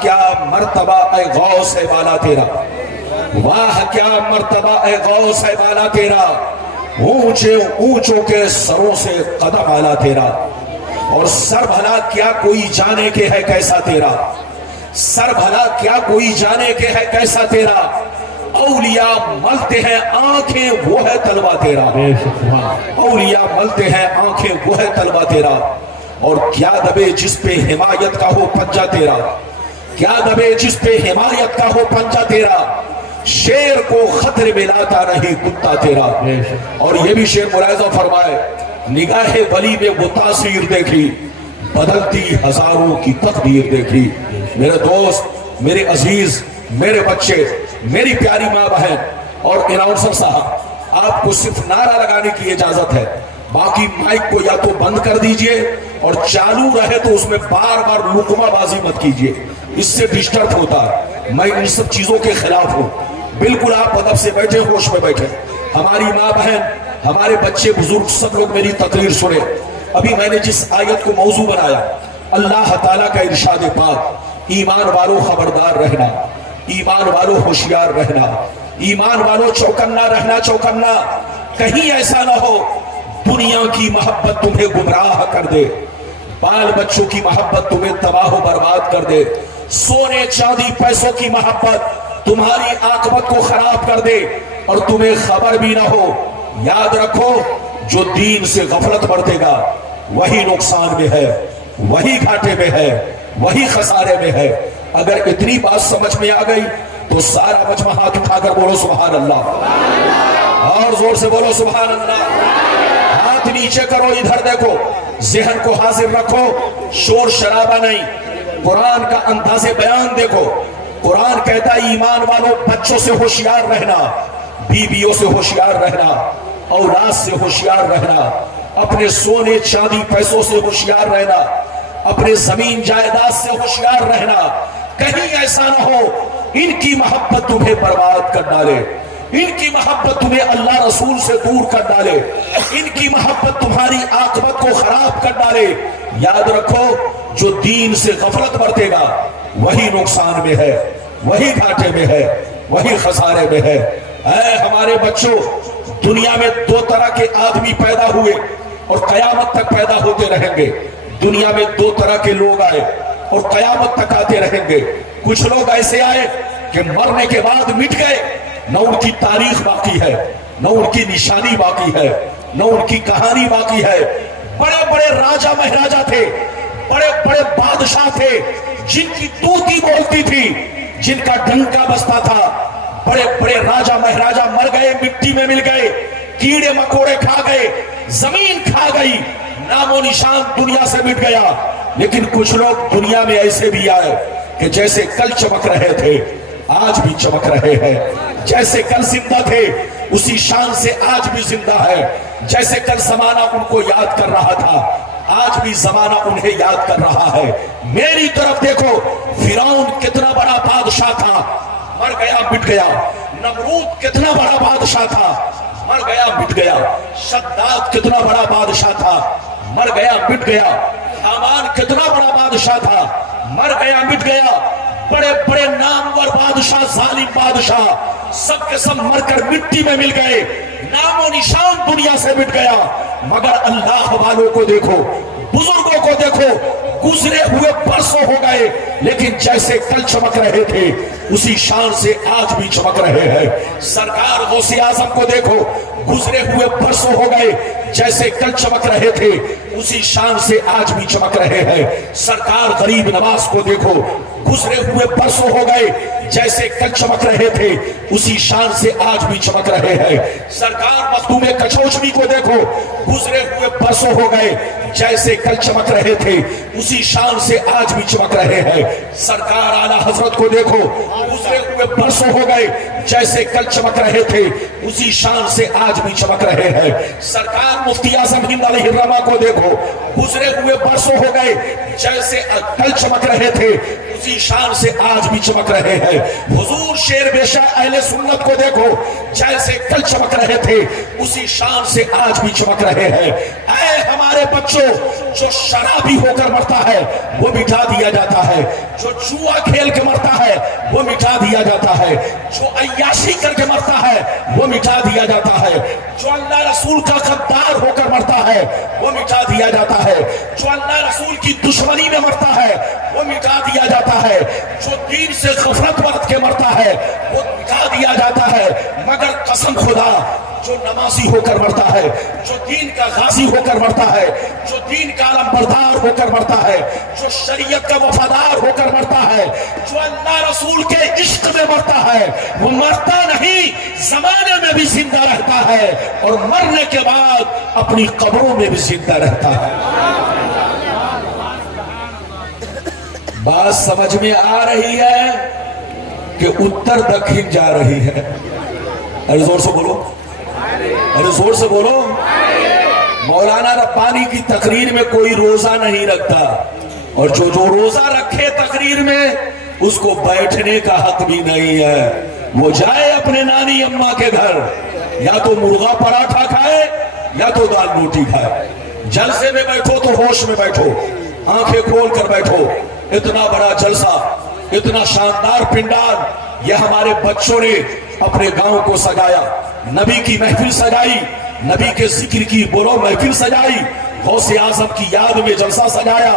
کیا مرتبہ اے غوث ہے بالا تیرا، واہ کیا مرتبہ اے غوث ہے بالا تیرا، اونچے اونچوں کے سروں سے قدم آلا تیرا، اور سر بھلا کیا کوئی جانے کے ہے کیسا تیرا، سر بھلا کیا کوئی جانے کے ہے کیسا تیرا، اولیاء ملتے ہیں آنکھیں وہ ہے طلبہ تیرا، اولیاء ملتے ہیں آنکھیں وہ ہے طلبہ تیرا، اور کیا دبے جس پہ حمایت کا ہو پنجہ تیرا، کیا دبے جس پہ حمایت کا ہو پنجہ تیرا، شیر کو خطرے میں لاتا نہیں کتا تیرا۔ اور یہ بھی شیر ملاحظہ فرمائے، نگاہ ولی میں وہ تاثیر دیکھی، بدلتی ہزاروں کی تقدیر دیکھی۔ میرے دوست، میرے عزیز، میرے بچے، میری پیاری ماں بہن اور اناؤنسر صاحب، آپ کو صرف نعرہ لگانے کی اجازت ہے، باقی مائک کو یا تو بند کر دیجئے اور چالو رہے تو اس میں بار بار لقمہ بازی مت کیجئے، اس سے ڈسٹرب ہوتا ہے۔ میں ان سب چیزوں کے خلاف ہوں، بالکل آپ ادب سے بیٹھے، ہوش میں بیٹھے۔ ہماری ماں بہن، ہمارے بچے بزرگ سب لوگ میری تقریر سنے۔ ابھی میں نے جس آیت کو موضوع بنایا، اللہ تعالیٰ کا ارشاد پاک، ایمان والوں خبردار رہنا، ایمان والوں ہوشیار رہنا، ایمان والوں چوکنا رہنا، چوکنا کہیں ایسا نہ ہو دنیا کی محبت تمہیں گمراہ کر دے، بال بچوں کی محبت تمہیں تباہ و برباد کر دے، سونے چاندی پیسوں کی محبت تمہاری عاقبت کو خراب کر دے اور تمہیں خبر بھی نہ ہو۔ یاد رکھو، جو دین سے غفلت برتے گا وہی نقصان میں ہے، وہی گھاٹے میں ہے، وہی خسارے میں ہے۔ اگر اتنی بات سمجھ میں آ گئی تو سارا مجمع ہاتھ اٹھا کر بولو سبحان اللہ، اور زور سے بولو سبحان اللہ۔ ہاتھ نیچے کرو، ادھر دیکھو، ذہن کو حاضر رکھو، شور شرابہ نہیں۔ قرآن کا انداز بیان دیکھو، قرآن کہتا ہے ایمان والوں بچوں سے ہوشیار رہنا، بیویوں سے ہوشیار رہنا، اولاد سے ہوشیار رہنا، اپنے سونے چاندی پیسوں سے ہوشیار رہنا، اپنے زمین جائیداد سے ہوشیار رہنا۔ کہیں ایسا نہ ہو ان کی محبت تمہیں برباد کر ڈالے، ان کی محبت تمہیں اللہ رسول سے دور کر ڈالے، ان کی محبت تمہاری عاقبت کو خراب کر ڈالے۔ یاد رکھو، جو دین سے غفلت برتے گا وہی نقصان میں ہے، وہی گھاٹے میں ہے، وہی خسارے میں ہے۔ اے ہمارے بچوں، دنیا میں دو طرح کے آدمی پیدا ہوئے اور قیامت تک پیدا ہوتے رہیں گے۔ دنیا میں دو طرح کے لوگ آئے اور قیامت تک آتے رہیں گے۔ کچھ لوگ ایسے آئے کہ مرنے کے بعد مٹ گئے، نہ ان کی تاریخ باقی ہے، نہ ان کی نشانی باقی ہے، نہ ان کی کہانی باقی ہے۔ بڑے بڑے راجہ مہاراجہ تھے، بڑے بڑے بادشاہ تھے، جن کی طوطی بولتی تھی، جن کا ڈنکا بجتا تھا۔ بڑے بڑے راجہ مہاراجہ مر گئے، مٹی میں مل گئے، کیڑے مکوڑے کھا گئے، زمین کھا گئی، نام و نشان دنیا سے مٹ گیا۔ لیکن کچھ لوگ دنیا میں ایسے بھی آئے کہ جیسے کل چمک رہے تھے آج بھی چمک رہے ہیں، جیسے کل زندہ تھے اسی شان سے آج بھی زندہ ہے، جیسے کل زمانہ ان کو یاد کر رہا تھا آج بھی زمانہ انہیں یاد کر رہا ہے۔ میری طرف دیکھو، فرعون کتنا بڑا بادشاہ تھا، مر گیا مٹ گیا۔ نمرود کتنا بڑا بادشاہ تھا، مر گیا مٹ گیا۔ شداد کتنا بڑا بادشاہ تھا، مر گیا مٹ گیا۔ حامان کتنا بڑا بادشاہ تھا، مر گیا مٹ گیا۔ بڑے بڑے نامور بادشاہ، ظالم بادشاہ، سب کے سب مر کر مٹی میں مل گئے، نام و نشان دنیا سے مٹ گیا۔ مگر اللہ والوں کو دیکھو، بزرگوں کو دیکھو، گزرے ہوئے برسوں ہو گئے لیکن جیسے کل چمک رہے تھے اسی شان سے آج بھی چمک رہے ہیں۔ سرکار غوث اعظم کو دیکھو، گزرے ہوئے برسوں ہو گئے، جیسے کل چمک رہے تھے اسی شان سے آج بھی چمک رہے ہیں۔ سرکار غریب نواز کو دیکھو، گزرے ہوئے برسوں ہو گئے، جیسے کل چمک رہے تھے اسی شان سے آج بھی چمک رہے ہیں۔ سرکار مخدوم کچوچمی کو دیکھو، گزرے ہوئے برسوں ہو گئے، جیسے کل چمک رہے تھے اسی شان سے آج بھی چمک رہے ہیں۔ سرکار اعلیٰ حضرت کو دیکھو، گزرے ہوئے برسوں ہو گئے، جیسے کل چمک رہے تھے اسی شان سے آج بھی چمک رہے ہیں۔ سرکار مفتی اعظم ہند علیہ الرحمہ کو دیکھو، گزرے ہوئے برسوں ہو گئے، جیسے کل چمک رہے تھے اسی شان سے آج بھی چمک رہے ہیں۔ حضور شیر بیشہ اہل سنت کو دیکھو، جیسے کل چمک رہے تھے اسی شان سے آج بھی چمک رہے ہیں۔ اے ہمارے हमारे बच्चों जो शराबी होकर मरता है वो मिटा दिया जाता है, जो जुआ खेल के मरता है वो मिटा दिया जाता है, जो अय्याशी करके मरता है वो मिटा दिया जाता है, जो अल्लाह रसूल का गद्दार होकर मरता है वो मिटा दिया जाता है, जो अल्लाह रसूल की दुश्मनी में मरता है वो मिटा दिया जाता है, जो दीन से गफलत बरत के मरता है वो मिटा दिया जाता है। मगर कसम खुदा, जो नमाजी होकर मरता है, जो दीन का गाजी होकर मरता है, जो दीन का अलमबरदार होकर मरता है, जो शरीयत का वफादार होकर मरता है, जो अल्लाह रसूल के इश्क में मरता है, वो मरता नहीं, जमाने में भी जिंदा रहता है और मरने के बाद अपनी कब्रों में भी जिंदा रहता है। बात समझ में आ रही है कि उत्तर दक्षिण जा रही है? अरे जोर से बोलो, अरे जोर से बोलो। मौलाना रब्बानी की तकरीर में कोई रोजा नहीं रखता, और जो जो रोजा रखे तकरीर में उसको बैठने का हक भी नहीं है। वो जाए अपने नानी अम्मा के घर, या तो मुर्गा पराठा खाए या तो दाल रोटी खाए। जलसे में बैठो तो होश में बैठो, आंखें खोल कर बैठो। इतना बड़ा जलसा, इतना शानदार पिंडाल, ये हमारे बच्चों ने अपने गांव को सजाया, नबी की महफिल सजाई, नबी के जिक्र की बोलो महफिल सजाई, गौसे आजम की याद में जलसा सजाया।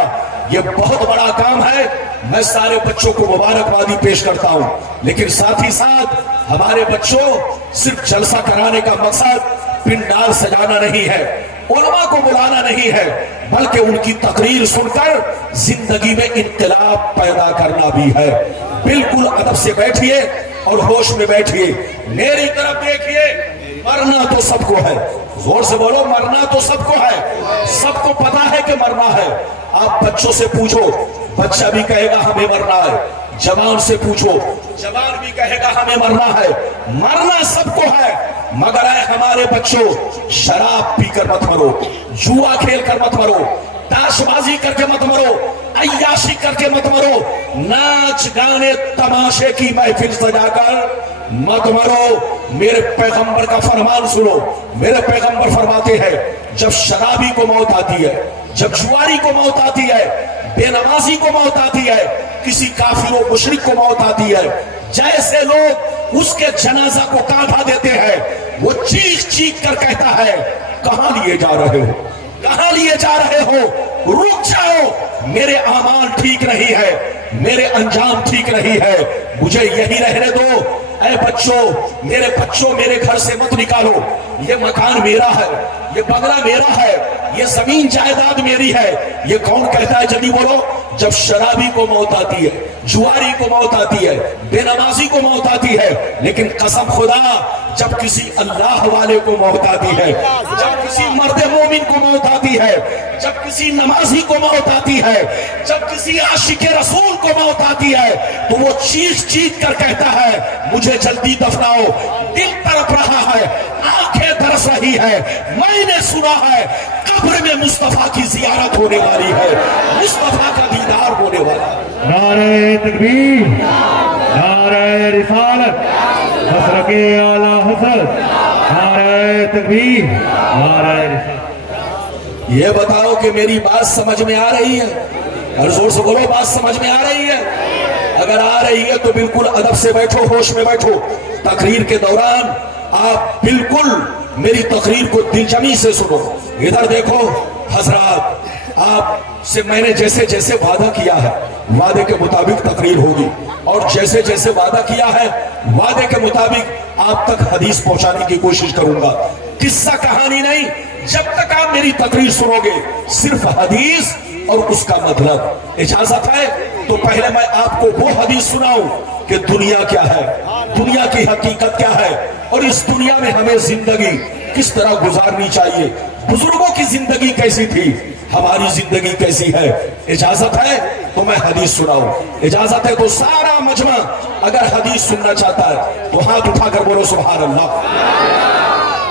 ये बहुत बड़ा काम है। मैं सारे बच्चों को मुबारकबादी पेश करता हूं, लेकिन साथ ही साथ हमारे बच्चों, सिर्फ जलसा कराने का मकसद पिंडाल सजाना नहीं है, उलमा को बुलाना नहीं है, बल्कि उनकी तकरीर सुनकर जिंदगी में इनकलाब पैदा करना भी है। बिल्कुल अदब से बैठिए और होश में बैठिए, मेरी तरफ देखिए। मरना तो सबको है, जोर से बोलो, मरना तो सबको है, सबको पता है कि मरना है। आप बच्चों से पूछो, बच्चा भी कहेगा हमें मरना है। जवान से पूछो, जवान भी कहेगा हमें मरना है। मरना सबको है, मगर है हमारे बच्चों, शराब पीकर मत मरो, जुआ खेल कर मत मरो, ताशबाजी करके मत मरो, अय्याशी करके मत मरो, नाच गाने तमाशे की महफिल सजाकर मत मरो। मेरे पैगंबर का फरमान सुनो, मेरे पैगंबर फरमाते हैं, जब शराबी को मौत आती है, जब जुआरी को मौत आती है, बेनमाजी को मौत आती है, किसी काफिर और मुशरिक को मौत आती है, जैसे लोग उसके जनाजा को कांधा देते हैं, वो चीख चीख कर कहता है, कहां लिए जा रहे हो, कहां लिए जा रहे हो, रुक जाओ, मेरे आमाल ठीक नहीं है, मेरे अंजाम ठीक नहीं है, मुझे यही रहने दो। ऐ बच्चों, मेरे घर से मत निकालो, ये मकान मेरा है, ये बंगला मेरा है, ये जमीन जायदाद मेरी है। ये कौन कहता है? जल्दी बोलो। जब शराबी को मौत आती है, जुआरी को मौत आती है, बेनमाजी को मौत आती है, लेकिन कसम खुदा, जब किसी अल्लाह वाले को मौत आती है, जब किसी मर्द मोमिन को मौत आती है, जब किसी नमाजी को मौत आती है, जब किसी आशिक रसूल को मौत आती है, तो वो चीख चीख कर कहता है, मुझे जल्दी दफनाओ, दिल तड़प रहा है, आंखें तरस रही है, मैंने सुना है कब्र में मुस्तफा की जियारत होने वाली है, मुस्तफा का दीदार होने वाला है। नारे तकबीर, नारे रिसालत, हज़रत आला हज़रत, नारे तकबीर, नारे रिसालत। ये बताओ कि मेरी बात समझ में आ रही है? और जोर से बोलो, बात समझ में आ रही है? अगर आ रही है तो बिल्कुल अदब से बैठो, होश में बैठो। तकरीर के दौरान आप बिल्कुल मेरी तकरीर को दिलजमी से सुनो। इधर देखो हजरात, आपसे मैंने जैसे जैसे वादा किया है, वादे के मुताबिक तकरीर होगी, और जैसे जैसे वादा किया है, वादे के मुताबिक आप तक हदीस पहुंचाने की कोशिश करूंगा। किस्सा कहानी नहीं, जब तक आप मेरी तकरीर सुनोगे सिर्फ हदीस और उसका मतलब। इजाजत है तो पहले मैं आपको वो हदीस सुनाऊं कि दुनिया क्या है, दुनिया की हकीकत क्या है, और इस दुनिया में हमें जिंदगी किस तरह गुजारनी चाहिए। बुजुर्गों की जिंदगी कैसी थी, हमारी जिंदगी कैसी है। इजाजत है तो मैं हदीस सुनाऊं, इजाजत है तो सारा मजमा अगर हदीस सुनना चाहता है तो हाथ उठाकर बोलो सुभान अल्लाह,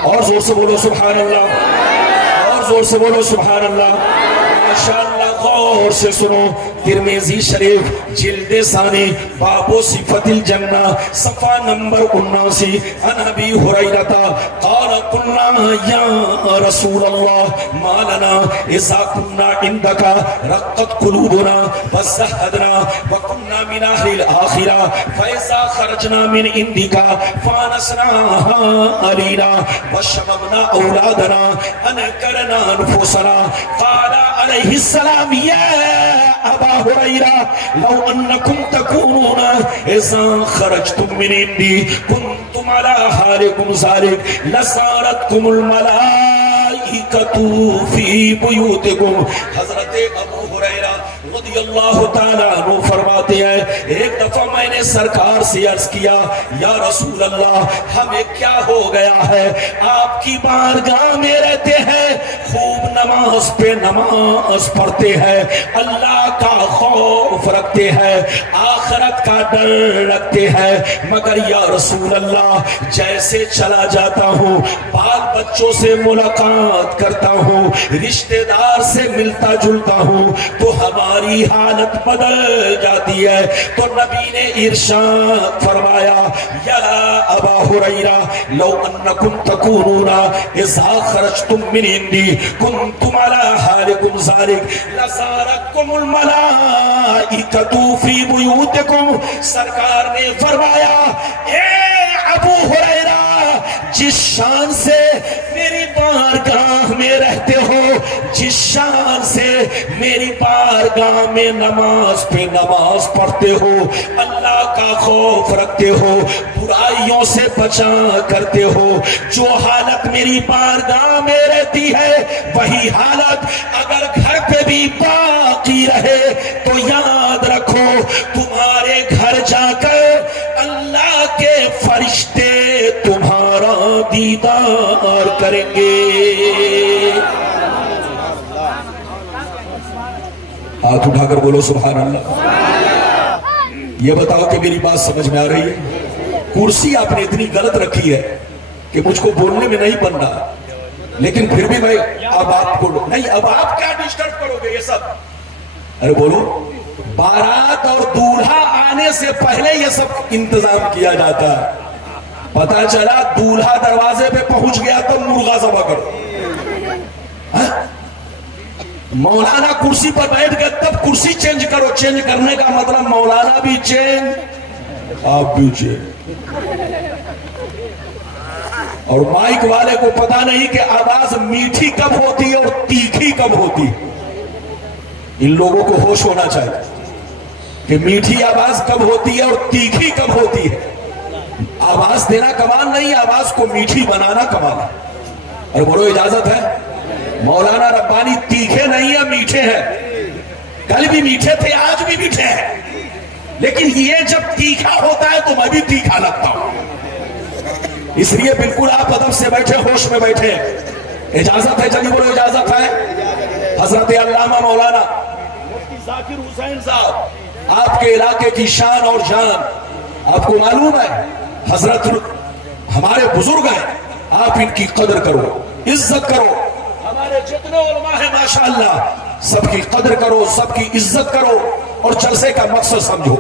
और जोर से बोलो सुभान अल्लाह, और जोर से बोलो सुभान अल्लाह। माशाअल्लाह, गौर से सुनो, तिरमिज़ी शरीफ जिल्द सानी बाबो सिफतिल जन्ना सफ़ा नंबर 79 अन अबी हुरैरता क़ाल कुन्ना या रसूल अल्लाह मा लना इज़ा कुन्ना इंदका रक़्क़त क़ुलूबुना वज़हदना व कुन्ना मिन अहलिल आखिरा फ़इज़ा खरजना मिन इंदिका फ़ानसना अलीना व शममना औलादना अनकरना अनफुसना क़ाल अलैहिस्सलाम या अबा हुरैरा लौ अन्नकुम तकूनूना इज़ा खरजतुम मिन इंदी कुंतुम अला हालिकुम ज़ालिक लसारतकुमुल मलाइकतु फी बुयूतिकुम। हज़रत अबू हुरैरा रज़ियल्लाहु ताला अन्हु फरमाते हैं एक दफा मैंने सरकार से अर्ज किया या रसूल अल्लाह हमें क्या हो गया है, आपकी बारगाह में रहते हैं, खूब नमाज पे नमाज पढ़ते हैं, अल्लाह का खौफ रखते हैं, आखिरत का डर रखते हैं, मगर या रसूल अल्लाह जैसे चला जाता हूँ, बाल बच्चों से मुलाकात करता हूँ, रिश्तेदार से मिलता जुलता हूँ, तो हमारी हालत बदल जाती है। तो नबी ने इरशाद फरमाया या अबा हुरैरा लौ अन्नकुम तकूनूना इज़ा खरजतुम मिन इंदी कुंतुम अला हालिकुम ज़ालिक लज़ारतकुमुल मलाइकतु फी बुयूतिकुम। सरकार ने फरमाया ए अबू हुरैरा जिस शान से मेरी बारगाह में रहते हो, जिस शान से मेरी बारगाह में नमाज पे नमाज पढ़ते हो, अल्लाह का खौफ रखते हो, बुराइयों से बचा करते हो, जो हालत मेरी बारगाह में रहती है वही हालत अगर घर पे भी बाकी रहे तो याद रखो तुम्हारे घर जाकर अल्लाह के फरिश्ते तुम्हारा दीदार करेंगे। हाथ उठाकर बोलो सुभान अल्लाह। ये बताओ कि मेरी बात समझ में आ रही है? कुर्सी आपने इतनी गलत रखी है कि मुझको बोलने में नहीं बनना, लेकिन फिर भी मैं अब आपको नहीं, अब आप क्या डिस्टर्ब करोगे ये सब? अरे बोलो, बारात और दूल्हा आने से पहले ये सब इंतजाम किया जाता है। पता चला दूल्हा दरवाजे पे पहुंच गया तो मुर्गा ज़बह करो। मौलाना कुर्सी पर बैठ गए तब कुर्सी चेंज करो। चेंज करने का मतलब मौलाना भी चेंज, आप भी चेंज। और माइक वाले को पता नहीं कि आवाज मीठी कब होती है और तीखी कब होती है। इन लोगों को होश होना चाहिए कि मीठी आवाज कब होती है और तीखी कब होती है। आवाज देना कमाल नहीं, आवाज को मीठी बनाना कमाल है। और बोलो इजाजत है? मौलाना रब्बानी तीखे नहीं है, मीठे हैं। कल भी मीठे थे, आज भी मीठे हैं, लेकिन ये जब तीखा होता है तो मैं भी तीखा लगता हूं। इसलिए बिल्कुल आप अदब से बैठे, होश में बैठे। इजाजत है? चलिए बोलो इजाजत है। हजरत अल्लामा मौलाना मुफ्ती जाकिर हुसैन साहब, आपके इलाके की शान और जान आपको मालूम है। हजरत हमारे बुजुर्ग हैं, आप इनकी कदर करो, इज्जत करो। हमारे जितने उलमा है माशाअल्लाह, सबकी कदर करो, सबकी इज्जत करो और जलसे का मकसद समझो।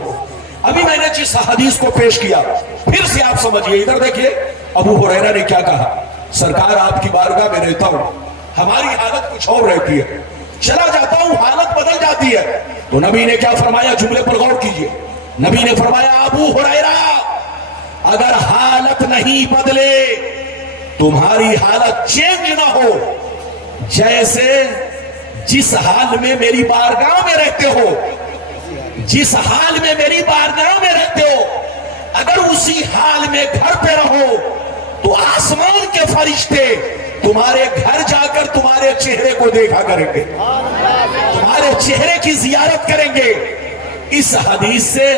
अभी मैंने जिस हदीस को पेश किया फिर से आप समझिए। इधर देखिए, अबू हुरैरा ने क्या कहा, सरकार आपकी बारगाह में रहता हूं, हमारी हालत कुछ और रहती है, चला जाता हूं हालत बदल जाती है। तो नबी ने क्या फरमाया, जुमले पर गौर कीजिए। नबी ने फरमाया अबू हुरैरा अगर हालत नहीं बदले, तुम्हारी हालत चेंज ना हो, जैसे जिस हाल में मेरी बारगाह में रहते हो, जिस हाल में मेरी बारगाह में रहते हो, अगर उसी हाल में घर पे रहो तो आसमान के फरिश्ते तुम्हारे घर जाकर तुम्हारे चेहरे को देखा करेंगे, तुम्हारे चेहरे की जियारत करेंगे। इस हदीस से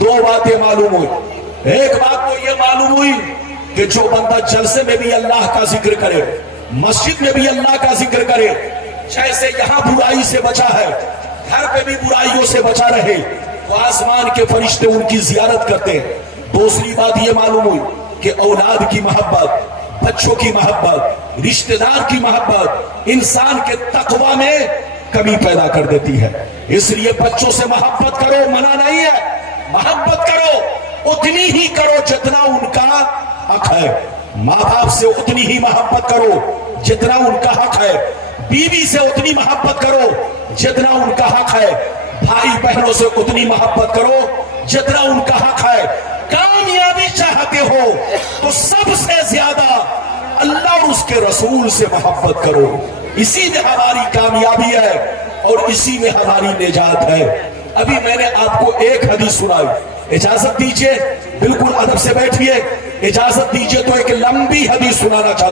दो बातें मालूम हुई। एक बात तो यह मालूम हुई कि जो बंदा जलसे में भी अल्लाह का जिक्र करे, मस्जिद में भी अल्लाह का जिक्र करे, जैसे यहां बुराई से बचा है घर पे भी बुराइयों से बचा रहे, तो आसमान के फरिश्ते उनकी जियारत करते हैं। दूसरी बात यह मालूम हुई कि औलाद की मोहब्बत, बच्चों की मोहब्बत, रिश्तेदार की मोहब्बत इंसान के तकवा में کمی پیدا کر دیتی ہے. اس لیے بچوں سے محبت کرو، منع نہیں ہے، محبت کرو، اتنی ہی کرو جتنا ان کا حق ہے. ماں باپ سے اتنی ہی محبت کرو جتنا ان کا حق ہے. بیوی سے اتنی محبت کرو جتنا ان کا حق ہے. بھائی بہنوں سے اتنی محبت کرو جتنا ان کا حق ہے. کامیابی چاہتے ہو تو سب سے زیادہ اللہ اور اس کے رسول سے محبت کرو. اسی میں ہماری کامیابی ہے اور اسی میں ہماری نجات ہے. ابھی میں نے آپ کو ایک حدیث سنائی، اجازت دیجئے، بالکل ادب سے بیٹھیے، اجازت دیجئے تو ایک لمبی حدیث سنانا چاہتا ہوں.